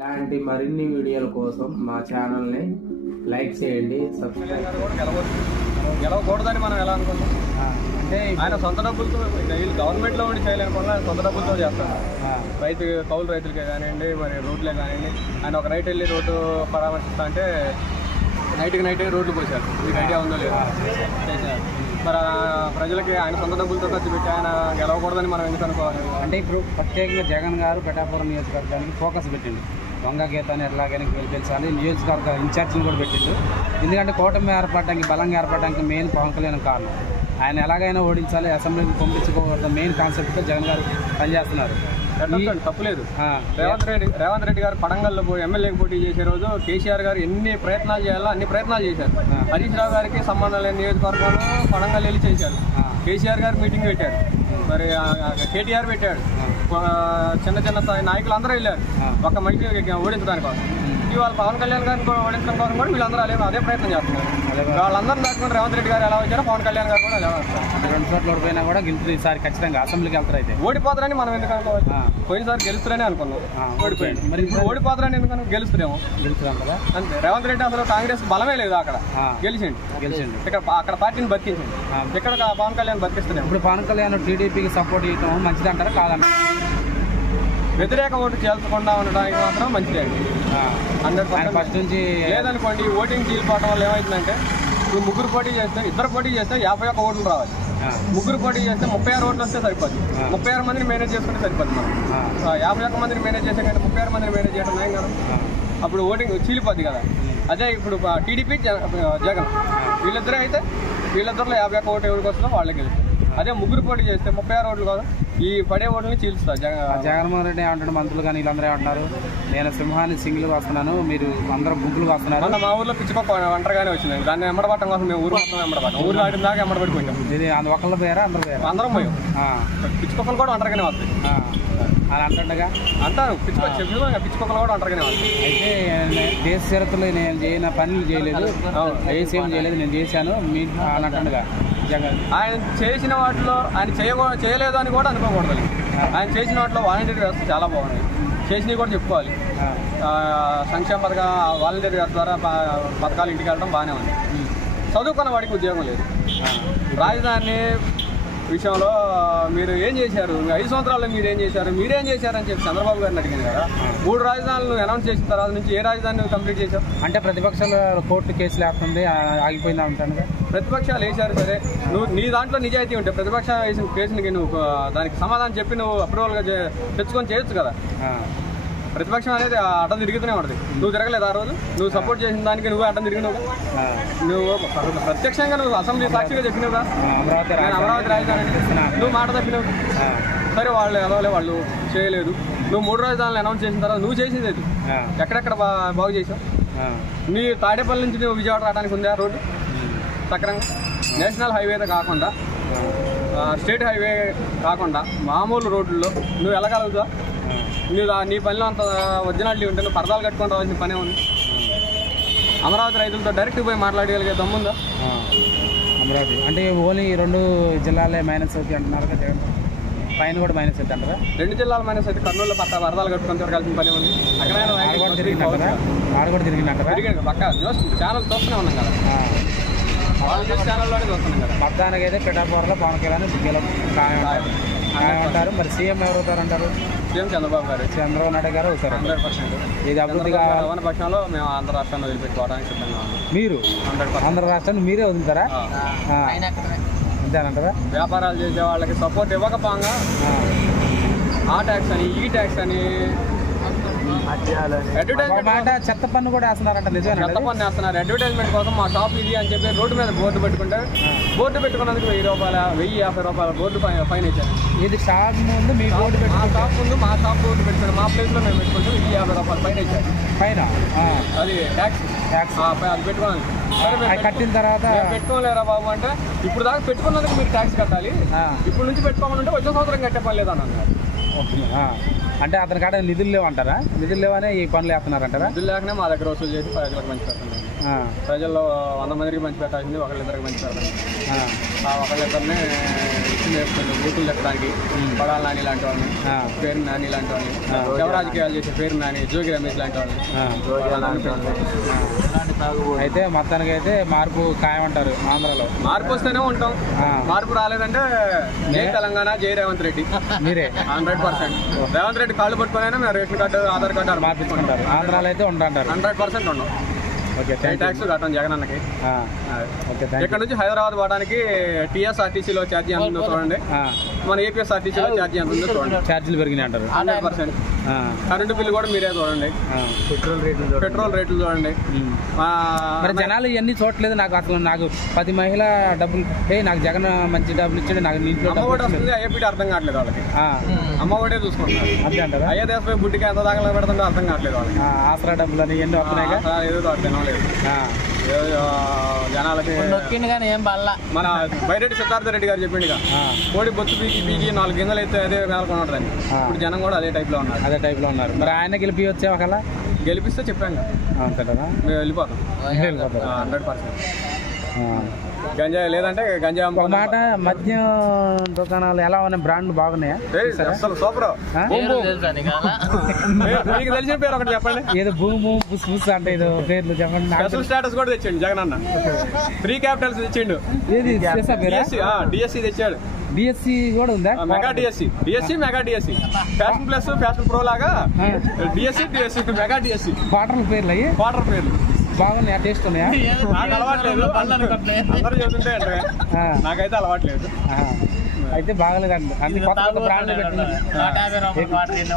ఇలాంటి మరిన్ని వీడియోల కోసం మా ఛానల్ని లైక్ చేయండి, సబ్స్క్రైబ్ గెలవకూడదని మనం ఎలా అనుకుంటాం? అంటే ఆయన సొంత డబ్బులతో గవర్నమెంట్లో ఉండి చేయలేనుకున్నా ఆయన సొంత డబ్బులతో చేస్తాడు. కౌలు రైతులకే కానివ్వండి, మరి రోడ్లే కానివ్వండి, ఆయన ఒక నైట్ వెళ్ళి రోడ్డు పరామర్శిస్తా అంటే నైట్కి రోడ్లు పోసారు. మీకు ఐడియా ఉందో లేదు చేశారు. మరి ప్రజలకి ఆయన సొంత డబ్బులతో ఖర్చు పెట్టి ఆయన గెలవకూడదని మనం ఎందుకు అనుకోవాలి? అంటే ఇప్పుడు ప్రత్యేకంగా జగన్ గారు పిఠాపురం నియోజకవర్గానికి ఫోకస్ పెట్టిండు. దొంగ గీతాన్ని ఎలాగైనా గెలిపించాలి, నియోజకవర్గ ఇన్ఛార్జిని కూడా పెట్టిండు. ఎందుకంటే కూటమి ఏర్పడడానికి, బలంగా ఏర్పడడానికి మెయిన్ పవన్ కళ్యాణ్ కారణం. ఆయన ఎలాగైనా ఓడించాలి, అసెంబ్లీకి పంపించుకోవడం మెయిన్ కాన్సెప్ట్తో జగన్ గారు పనిచేస్తున్నారు. తప్పులేదు. రేవంత్ రెడ్డి గారు పడంగల్లో ఎమ్మెల్యేకి పోటీ చేసే రోజు కేసీఆర్ గారు ఎన్ని ప్రయత్నాలు చేయాలో అన్ని ప్రయత్నాలు చేశారు. హరీష్ రావు గారికి సంబంధం లేని నియోజకవర్గంలో పడంగల్ వెళ్ళి చేశారు. కేసీఆర్ గారు మీటింగ్ పెట్టారు, మరి కేటీఆర్ పెట్టాడు, చిన్న స్థాయి నాయకులు అందరూ వెళ్ళారు ఒక మనిషి ఓడించడానికి కోసం. ఇవాళ పవన్ కళ్యాణ్ గారిని కూడా ఓడించడం కోసం కూడా వీళ్ళందరూ అదే ప్రయత్నం చేస్తున్నారు. వాళ్ళందరూ దాటుకుని రేవంత్ రెడ్డి గారు ఎలా వచ్చారో పవన్ కళ్యాణ్ గారు కూడా ఎలా వస్తారు. 2 చోట్ల ఓడిపోయినా కూడా గెలుస్తారు. ఈసారి ఖచ్చితంగా అసెంబ్లీకి వెళ్తారు. అయితే ఓడిపోతారని మనం ఎందుకు అనుకోవచ్చు? పోయినసారి గెలుస్తారని అనుకున్నాం, ఓడిపోయింది. మరి ఇప్పుడు ఓడిపోతారని ఎందుకని గెలుస్తారేమో గెలుస్తాం కదా అంతే. రేవంత్ రెడ్డి అసలు కాంగ్రెస్ బలమే లేదు, అక్కడ గెలిచిండు. అక్కడ పార్టీని బతికించింది, ఇక్కడ పవన్ కళ్యాణ్ బతికిస్తున్నాం. ఇప్పుడు పవన్ కళ్యాణ్ టీడీపీకి సపోర్ట్ చేయడం మంచిది అంటారా కాదంటారా? వ్యతిరేక ఓటు చేల్చకుండా ఉండడానికి మాత్రం మంచిదే అండి. 100% ఫస్ట్ నుంచి లేదనుకోండి, ఓటింగ్ చీలిపోవడం వల్ల ఏమైందంటే ఇప్పుడు ముగ్గురు పోటీ చేస్తే, ఇద్దరు పోటీ చేస్తే 51 ఓట్లు రావాలి. ముగ్గురు పోటీ చేస్తే 36 ఓట్లు వస్తే సరిపోద్ది. 36 మందిని మేనేజ్ చేసుకుంటే సరిపోద్ది. మనం 51 మందిని మేనేజ్ చేసే కంటే 36 మందిని మేనేజ్ చేయడం ఏం కదా, అప్పుడు ఓటింగ్ చీలిపోద్ది కదా. అదే ఇప్పుడు టీడీపీ జగన్ వీళ్ళిద్దరే అయితే వీళ్ళిద్దరిలో 51 ఓటు ఎవరికి వస్తుందో వాళ్ళకి గెలుస్తారు. అదే ముగ్గురు పోటీ చేస్తే 36 ఓట్లు కాదు, ఈ పడే ఓట్లని చీల్స్తారు. జగన్మోహన్ రెడ్డి ఏమంటాడు, మంత్రులు కానీ వీళ్ళందరూ ఏమంటున్నారు, నేను సింహాన్ని సింగిల్గా వస్తున్నాను, మీరు అందరూ గుంపులుగా వస్తున్నారు. మా ఊర్లో పిచ్చిపక్క ఒంటరిగానే వచ్చింది. దాన్ని ఎమ్మడబట్టం కోసం మేము ఊరు మొత్తం ఎమ్మడబట్టాం. ఊరు ఆడిన దాకా ఎమ్మడబడిపోయాం. ఇది ఒకళ్ళ పేరా అందరూ పేరా? అందరం పోయాం. పిచ్చిపక్కలు కూడా ఒంటరిగానే వస్తాయి అని అంటుండగా అంటారు. పిచ్చిపక్కలు కూడా ఒంటరిగానే వస్తాయి. అయితే దేశ చరిత్రలో నేను చేయని పనులు చేయలేదు, ఏం చేయలేదు, నేను చేశాను మీ అని అంటుండగా జగన్. ఆయన చేసిన వాటిలో ఆయన చేయలేదు అని కూడా అనుకోకూడదు. ఆయన చేసిన వాటిలో వాలంటీర్ వ్యవస్థ చాలా బాగుంది, చేసినవి కూడా చెప్పుకోవాలి. సంక్షేమ పథకం వాలంటీర్ వ్యవస్థ ద్వారా పథకాలు ఇంటికి వెళ్ళడం బాగానే ఉంది. చదువుకున్న వాడికి ఉద్యోగం లేదు. రాజధాని విషయంలో మీరు ఏం చేశారు, 5 సంవత్సరాల్లో మీరేం చేశారని చెప్పి చంద్రబాబు గారిని అడిగింది కదా. 3 రాజధానులు అనౌన్స్ చేసిన తర్వాత నుంచి ఏ రాజధాని కంప్లీట్ చేశారు? అంటే ప్రతిపక్షాలు కోర్టు కేసులు వేస్తుంది, ఆగిపోయిందా ఉంటాను. ప్రతిపక్షాలు వేశారు సరే, నువ్వు నీ దాంట్లో నిజాయితీ ఉంటే ప్రతిపక్షాలు వేసిన కేసునికి నువ్వు దానికి సమాధానం చెప్పి నువ్వు అప్రూవల్గా తెచ్చుకొని చేయొచ్చు కదా. ప్రతిపక్షం అనేది అడ్డం తిరుగుతూనే ఉంటుంది. నువ్వు తిరగలేదు ఆ రోజు, నువ్వు సపోర్ట్ చేసిన దానికి నువ్వు అడ్డం తిరిగినావు. నువ్వు ప్రత్యక్షంగా నువ్వు అసెంబ్లీ సాక్షిగా చెప్పినావుగా, నేను అమరావతి రాజధాని నువ్వు మాట తప్పినావు. సరే, వాళ్ళు ఎదవలే, వాళ్ళు చేయలేదు. నువ్వు 3 రాజధానులు అనౌన్స్ చేసిన తర్వాత నువ్వు చేసేది లేదు. ఎక్కడెక్కడ బాగు చేసావు? నీ తాడేపల్లి నుంచి నువ్వు విజయవాడ రావడానికి ఉంది ఆ రోడ్డు సక్రంగా. నేషనల్ హైవేతో కాకుండా, స్టేట్ హైవే కాకుండా మామూలు రోడ్లలో నువ్వు వెళ్ళగలుగుతావు? నీ పనిలో అంత ఒరిజినాలిటీ ఉంటే నువ్వు పరదాలు కట్టుకొని రావాల్సిన పనే ఉంది. అమరావతి రైతులతో డైరెక్ట్ పోయి మాట్లాడగలిగే దమ్ముందా? అమరావతి అంటే ఓన్లీ 2 జిల్లాలే మైనస్ అవుతాయి అంటున్నారు కదా జగన్. పైన కూడా మైనస్ అవుతుంది అంటారా? 2 జిల్లాల మైనస్ అయితే కర్నూలులో పరదాలు కట్టుకొని తిరగాల్సిన పని ఉంది. అక్కడ కూడా తిరిగినట్టు పక్క ఛానల్ చూస్తూనే ఉన్నాం కదా, ఛానల్లోనే చూస్తున్నాం కదా. మొత్తానికి అయితే పిఠాపురంలో పవన్ కళ్యాణ్ అంటారు. మరి సీఎం ఎవరు అవుతారు అంటారు? సీఎం చంద్రబాబు నాయుడు గారు అవుతారు. 100%. ఇది అభివృద్ధిగా ఉన్న పక్షంలో మేము ఆంధ్ర రాష్ట్రాన్ని వదిలిపెట్టుకోవడానికి సిద్ధంగా ఉన్నాం. మీరు ఆంధ్ర రాష్ట్రాన్ని మీరే వదులుతారా? అంతేనంటారా? వ్యాపారాలు చేసే వాళ్ళకి సపోర్ట్ ఇవ్వకపోగా ఆ ట్యాక్స్ అని ఈ ట్యాక్స్ అని చెత్త పన్ను కూడా వేస్తున్నారంట. నిజమే, చెత్త పన్ను వేస్తున్నారు. అడ్వర్టైజ్మెంట్ కోసం మా షాప్ ఇది అని చెప్పి రోడ్డు మీద బోర్డు పెట్టుకుంటే, బోర్డు పెట్టుకున్నందుకు 1000 రూపాయలు, 1050 రూపాయలు బోర్డు ఫైన్ ఇచ్చారు. ఇది షాప్ ముందు మీ బోర్డు మా షాప్ ముందు మా షాప్ బోర్డు పెట్టుకుని మా ప్లేస్లో మేము పెట్టుకుంటే 1050 రూపాయలు ఫైన్ ఇచ్చారు. పైన అది ట్యాక్స్ అది పెట్టుకోవాలి. కట్టిన తర్వాత పెట్టుకోలేరా బాబు అంటే, ఇప్పుడు దాకా పెట్టుకున్నందుకు మీరు ట్యాక్స్ కట్టాలి, ఇప్పుడు నుంచి పెట్టుకోమంటే వచ్చే సంవత్సరం కట్టే పని లేదని అన్నారు. అంటే అతని కాడ నిధులు లేవంటారా? నిధులు లేవనే ఈ పనులు వేస్తున్నారంటారా? నిధులు లేకనే మా దగ్గర వసూలు చేసి ప్రజలకు మంచి ప్రజల్లో 100 మందికి పంచి పెట్టాల్సింది ఒకళ్ళిద్దరికి పంచి పెడతాను. ఆ ఒకళ్ళిద్దరిని నేర్పుతుంది బూతులు చెప్పడానికి. పడాల నాని లాంటి వాళ్ళని, పేరు నాని లాంటి వాళ్ళని, శివరాజకీయాలు చేసే పేరు నాని, జోగి రమేష్ లాంటి వాళ్ళని. అయితే మొత్తానికి అయితే మార్పు ఖాయమంటారు ఆంధ్రాలో. మార్పు వస్తేనే ఉంటాం, మార్పు రాలేదంటే జై తెలంగాణ, జై రేవంత్ రెడ్డి. మీరే 100%. రేవంత్ రెడ్డి కాళ్ళు పట్టుకునైనా మేము రేషన్ కార్డు, ఆధార్ కార్డు మార్పించుకుంటారు. ఆంధ్రాలో అయితే ఉంటారు 100% ఉన్నాం. ఓకే, ట్యాక్స్ కట్టం జగన్ అన్నకి. ఓకే, ఇక్కడ నుంచి హైదరాబాద్ పోవడానికి టీఎస్ఆర్టీసీలో ఛార్జీ ఎంత ఉందో చూడండి, మన ఏపీఎస్ఆర్టీసీలో ఛార్జీ ఎంత ఉందో చూడండి. ఛార్జీలు పెరిగినాయి అంటారు 100%. కరెంటు బిల్లు కూడా మీరే చూడండి, పెట్రోల్ రేట్లు చూడండి. మరి జనాలు ఇవన్నీ చూడలేదు. నాకు అసలు నాకు 10 మహిళ డబ్బులు నాకు జగన్ మంచి డబ్బులు ఇచ్చాడు, నాకు ఇంట్లో అమ్మఒడి వస్తుంది, ఐఏపీటీ అర్థం కావట్లేదు వాళ్ళకి. అమ్మఒడే చూసుకుంటున్నారు అంతే అంటారా? అయ్యే దేశపై బుడ్డికి ఎంత దాకా పెడుతుందో అర్థం కావట్లేదు వాళ్ళకి. ఆసరా డబ్బులు అని ఎన్నో వస్తున్నాయి ఏదో అర్థం లేదు జనాలకి. మన బైరెడ్డి సిద్ధార్థ రెడ్డి గారు చెప్పిండుగా, కోడి బొత్తు పీకి 4 గింజలు అయితే అదే మేలకొని ఉంటుందని. ఇప్పుడు జనం కూడా అదే టైప్ లో ఉన్నారు. మరి ఆయన గెలిపి వచ్చే ఒకలా గెలిపిస్తే చెప్పాం కదా, అంతే కదా, మేము వెళ్ళిపోతాం 100%. గంజాయి లేదంటే గంజాయి. ఒక మాట, మద్యం దుకాణాలు ఎలా ఉన్నాయి? బ్రాండ్లు బాగున్నాయా? అసలు సూపర్. మీకు తెలిసిన పేరు ఒకటి చెప్పండి. ఏదో భూమి బుస్ బుస్ అంటే ఏదో పేర్లు చెప్పండి. స్పెషల్ స్టేటస్ కూడా తెచ్చిండు జగన్ అన్న, 3 క్యాపిటల్స్ తెచ్చిండు. ఏది డిఎస్సి తెచ్చాడు. డిఎస్సి కూడా ఉందా? Mega DSC, mega DSC, fashion plus fashion pro లాగా డిఎస్సి మెగా డిఎస్సి. క్వార్టర్ల పేర్లు అయ్యి, క్వార్టర్ పేర్లు బాగున్నాయా? టేస్ట్ ఉన్నాయా? నాకు అలవాట్లేదు, అందరూ చెబుతుంటే నాకైతే అలవాట్లేదు. అయితే బాగలేదండి, అన్ని కొత్త బ్రాండ్లు పెట్టింది.